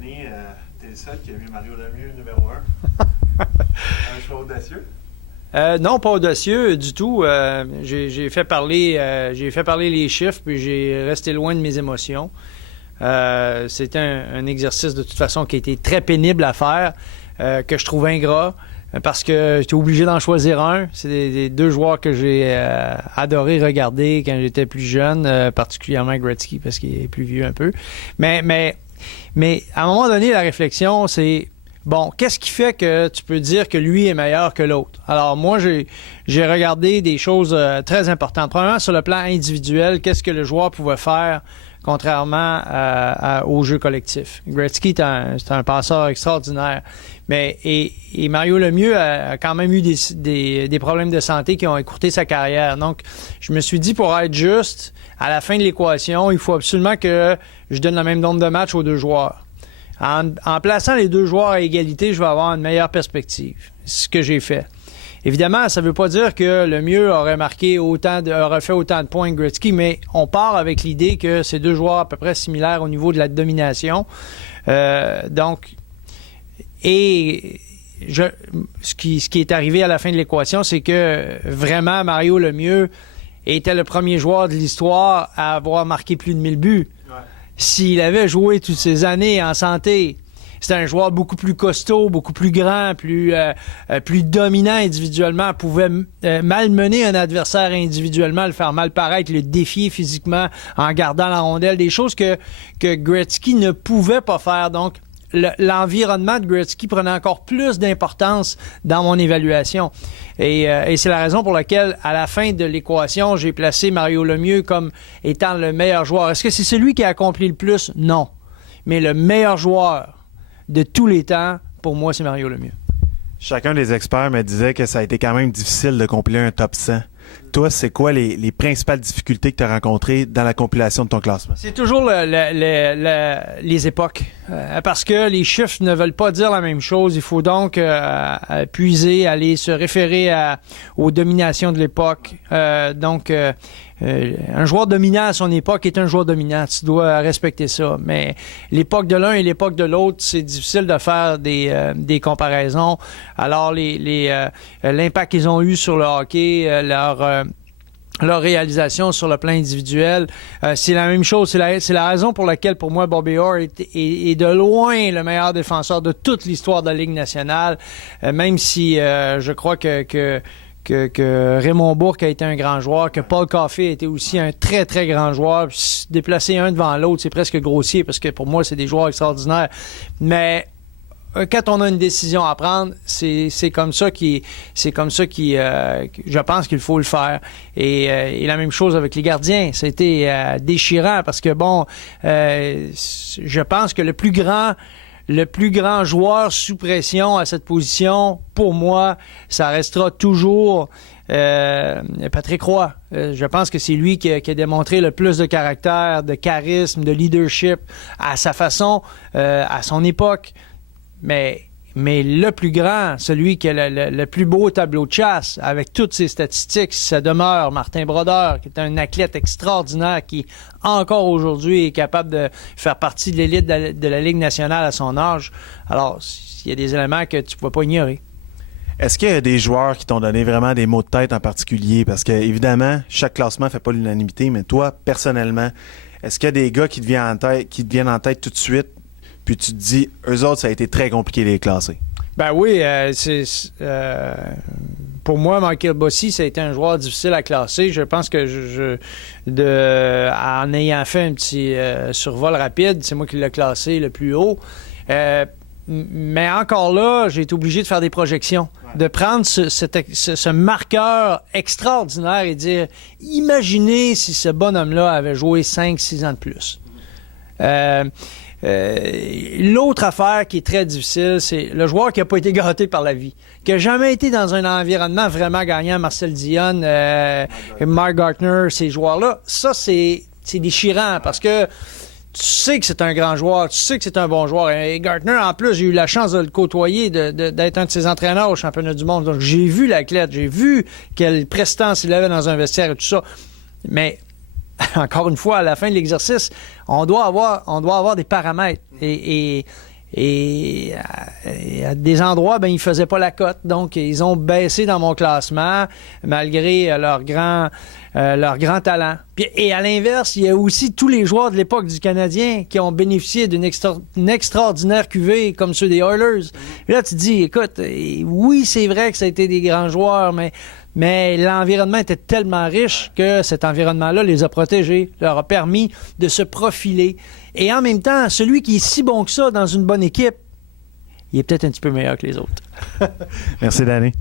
année, tu es le seul qui a mis Mario Lemieux numéro 1. Un choix audacieux? Non, pas audacieux du tout. J'ai fait parler les chiffres, puis j'ai resté loin de mes émotions. C'était un exercice de toute façon qui a été très pénible à faire, que je trouve ingrat, parce que j'étais obligé d'en choisir un. C'est des deux joueurs que j'ai adoré regarder quand j'étais plus jeune, particulièrement Gretzky, parce qu'il est plus vieux un peu. Mais à un moment donné, la réflexion, c'est... Bon, qu'est-ce qui fait que tu peux dire que lui est meilleur que l'autre? Alors, moi, j'ai regardé des choses très importantes. Premièrement, sur le plan individuel, qu'est-ce que le joueur pouvait faire contrairement au jeu collectif? Gretzky, c'est un passeur extraordinaire. Et Mario Lemieux a quand même eu des problèmes de santé qui ont écourté sa carrière. Donc, je me suis dit, pour être juste, à la fin de l'équation, il faut absolument que je donne le même nombre de matchs aux deux joueurs. En plaçant les deux joueurs à égalité, je vais avoir une meilleure perspective. C'est ce que j'ai fait. Évidemment, ça ne veut pas dire que Lemieux aurait fait autant de points que Gretzky, mais on part avec l'idée que c'est deux joueurs à peu près similaires au niveau de la domination. Ce qui est arrivé à la fin de l'équation, c'est que vraiment Mario Lemieux était le premier joueur de l'histoire à avoir marqué plus de 1000 buts. S'il avait joué toutes ces années en santé, c'était un joueur beaucoup plus costaud, beaucoup plus grand, plus dominant individuellement, pouvait malmener un adversaire individuellement, le faire mal paraître, le défier physiquement en gardant la rondelle, des choses que Gretzky ne pouvait pas faire. Donc, l'environnement de Gretzky prenait encore plus d'importance dans mon évaluation. Et c'est la raison pour laquelle, à la fin de l'équation, j'ai placé Mario Lemieux comme étant le meilleur joueur. Est-ce que c'est celui qui a accompli le plus? Non. Mais le meilleur joueur de tous les temps, pour moi, c'est Mario Lemieux. Chacun des experts me disait que ça a été quand même difficile de compiler un top 100. Toi, c'est quoi les principales difficultés que tu as rencontrées dans la compilation de ton classement? C'est toujours les époques. Parce que les chiffres ne veulent pas dire la même chose. Il faut donc puiser, aller se référer aux dominations de l'époque. Un joueur dominant à son époque est un joueur dominant. Tu dois respecter ça. Mais l'époque de l'un et l'époque de l'autre, c'est difficile de faire des comparaisons. Alors, l'impact qu'ils ont eu sur le hockey, leur réalisation sur le plan individuel, c'est la même chose. C'est la raison pour laquelle, pour moi, Bobby Orr est de loin le meilleur défenseur de toute l'histoire de la Ligue nationale, même si je crois que Raymond Bourque a été un grand joueur, que Paul Coffey a été aussi un très, très grand joueur. Puis, déplacer un devant l'autre, c'est presque grossier, parce que pour moi, c'est des joueurs extraordinaires. Mais quand on a une décision à prendre, c'est comme ça je pense qu'il faut le faire. Et la même chose avec les gardiens. C'était déchirant parce que je pense que le plus grand joueur sous pression à cette position, pour moi, ça restera toujours Patrick Roy. Je pense que c'est lui qui a démontré le plus de caractère, de charisme, de leadership à sa façon, à son époque. Mais le plus grand, celui qui a le plus beau tableau de chasse, avec toutes ses statistiques, ça demeure Martin Brodeur, qui est un athlète extraordinaire qui, encore aujourd'hui, est capable de faire partie de l'élite de la Ligue nationale à son âge. Alors, il y a des éléments que tu ne peux pas ignorer. Est-ce qu'il y a des joueurs qui t'ont donné vraiment des mots de tête en particulier? Parce que, évidemment, chaque classement ne fait pas l'unanimité, mais toi, personnellement, est-ce qu'il y a des gars qui te viennent en tête tout de suite? Puis tu te dis, eux autres, ça a été très compliqué de les classer. Ben oui, pour moi, Michael Bossy, ça a été un joueur difficile à classer. Je pense que en ayant fait un petit survol rapide, c'est moi qui l'ai classé le plus haut. Mais encore là, j'ai été obligé de faire des projections, de prendre ce marqueur extraordinaire et dire, imaginez si ce bonhomme-là avait joué 5-6 ans de plus. L'autre affaire qui est très difficile, c'est le joueur qui n'a pas été gâté par la vie, qui n'a jamais été dans un environnement vraiment gagnant, Marcel Dionne, Mark Gartner, ces joueurs-là. Ça, c'est déchirant parce que tu sais que c'est un grand joueur, tu sais que c'est un bon joueur. Et Gartner, en plus, j'ai eu la chance de le côtoyer, d'être un de ses entraîneurs au championnat du monde. Donc, j'ai vu l'athlète, j'ai vu quelle prestance il avait dans un vestiaire et tout ça. Mais encore une fois, à la fin de l'exercice, on doit avoir des paramètres. Et à des endroits, ben, ils faisaient pas la cote. Donc, ils ont baissé dans mon classement malgré leur grand talent. Et à l'inverse, il y a aussi tous les joueurs de l'époque du Canadien qui ont bénéficié d'une extraordinaire cuvée comme ceux des Oilers. Et là, tu te dis, écoute, oui, c'est vrai que ça a été des grands joueurs, mais l'environnement était tellement riche que cet environnement-là les a protégés, leur a permis de se profiler. Et en même temps, celui qui est si bon que ça dans une bonne équipe, il est peut-être un petit peu meilleur que les autres. Merci, Danny.